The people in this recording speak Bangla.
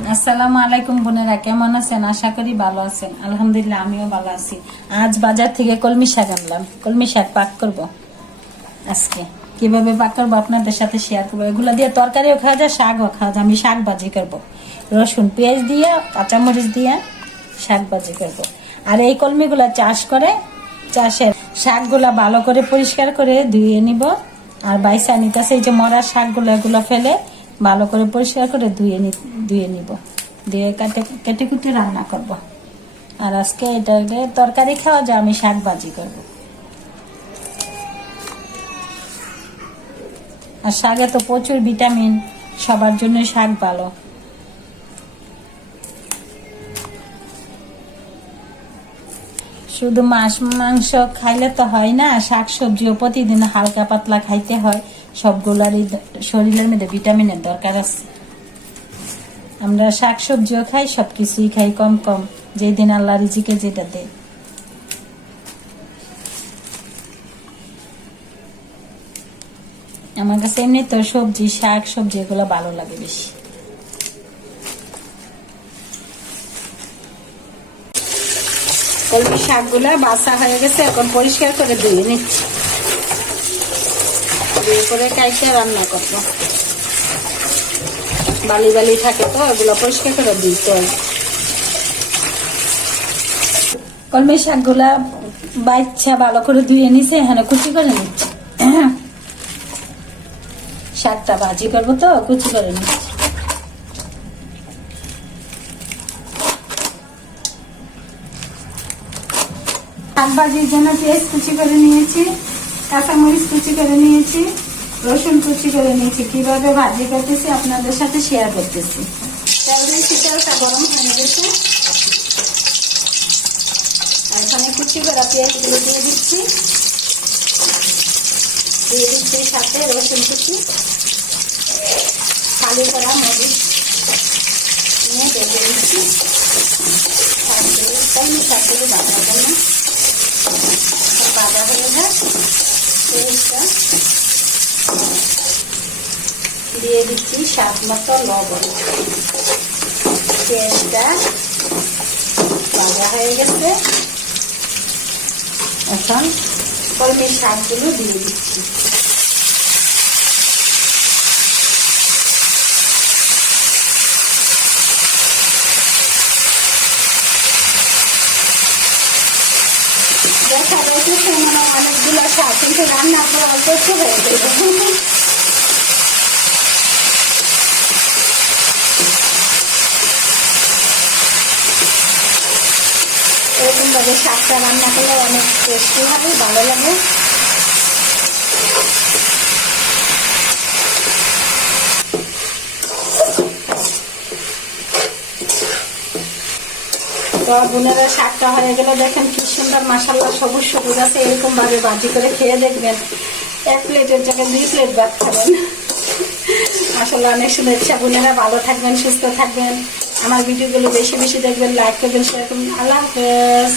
আছেন? আসসালামু আলাইকুম বোনেরা, কেমন আছেন? আশা করি ভালো আছেন। আলহামদুলিল্লাহ আমিও ভালো আছি। আজ বাজার থেকে কলমি শাক আনলাম। কলমি শাক পাক করব আজকে। কিভাবে পাক করবো আপনাদের সাথে শেয়ার করবো। এগুলো দিয়ে তরকারিও খাওয়া যায়, শাকও খাওয়া যায়। আমি শাক ভাজি করবো, রসুন পেঁয়াজ দিয়ে, কাঁচামরিচ দিয়ে শাক ভাজি করবো। আর এই কলমিগুলা চাষ করে, চাষের শাকগুলা ভালো করে পরিষ্কার করে ধুয়ে নিব। আর বাইসা নিতেছে এই যে মরার শাকগুলো, এগুলো ফেলে ভালো করে পরিষ্কার করে ধুয়ে নিব, দিয়ে কেটে কুটে রান্না করব। আর আজকে এটা তরকারি খাওয়া যায়, আমি শাক ভাজি করব। আর শাকে তো প্রচুর ভিটামিন, সবার জন্য শাক ভালো। শুধু মাছ মাংস খাইলে তো হয় না, শাক সবজিও প্রতিদিন হালকা পাতলা খাইতে হয়। সবগুলারই শরীরের মধ্যে ভিটামিনের দরকার আছে। আমরা শাক সবজিও খাই, সবকিছুই খাই কম কম, যেদিন আল্লাহ রিজিকে যেটা দেয়। আমার কাছে এমনি তো সবজি, শাক সবজি এগুলো ভালো লাগে বেশি। কলমি শাকগুলা বাছা হয়ে গেছে, এখন পরিষ্কার করে ধুয়ে নিচ্ছি। ধুয়ে করে কাইতে রান্না করবো। বালি বালি থাকে তো, এগুলো পরিষ্কার করে দিতে হয়। কলমি শাকগুলা বাচ্চা ভালো করে ধুয়ে নিছে, এখানে কুচি করে নিচ্ছে। শাকটা ভাজি করবো তো, কুচি করে নিচ্ছি। শাক ভাজির জন্য পেঁয়াজ কুচি করে নিয়েছি, কাঁচামরিচ কুচি করে নিয়েছি, রসুন কুচি করে নিয়েছি। কিভাবে ভাজি করতেছি আপনাদের সাথে শেয়ার করতেছি। তেল দিয়েছি, তেলটা গরম হয়ে গেছে। এখানে কুচি করা পেঁয়াজগুলো দিয়ে দিচ্ছি, সাথে রসুন কুচি, খালি করা মরিচ নিয়ে দিয়ে দিচ্ছি। শাকগুলো বাঁধার জন্য বাঁধা হয়ে যায়। পেঁয়াজটা দিয়ে দিচ্ছি স্বাদ মতো লবণ। পেঁয়াজটা ভাজা হয়ে গেছে, এখন কলমি শাকগুলো দিয়ে দিচ্ছি। দেখা যাচ্ছে মানে অনেকগুলো শাক, কিন্তু রান্না করা অল্প হয়ে যাবে। এরকম ভাবে শাকটা রান্না করলে অনেক টেস্টি হবে, ভালো লাগে। তো বোনেরা, শাকটা হয়ে গেলে দেখেন কি সুন্দর মাশাআল্লাহ সবুজ সবুজ আছে। এরকম ভাবে ভাজি করে খেয়ে দেখবেন, এক প্লেটের জায়গায় 2 প্লেট ভাত খাবেন। মাশাআল্লাহ অনেক শুভেচ্ছা বোনেরা, ভালো থাকবেন, সুস্থ থাকবেন। আমার ভিডিওগুলো বেশি বেশি দেখবেন, লাইক করবেন, শেয়ার করবেন। আল্লাহ হাফেজ।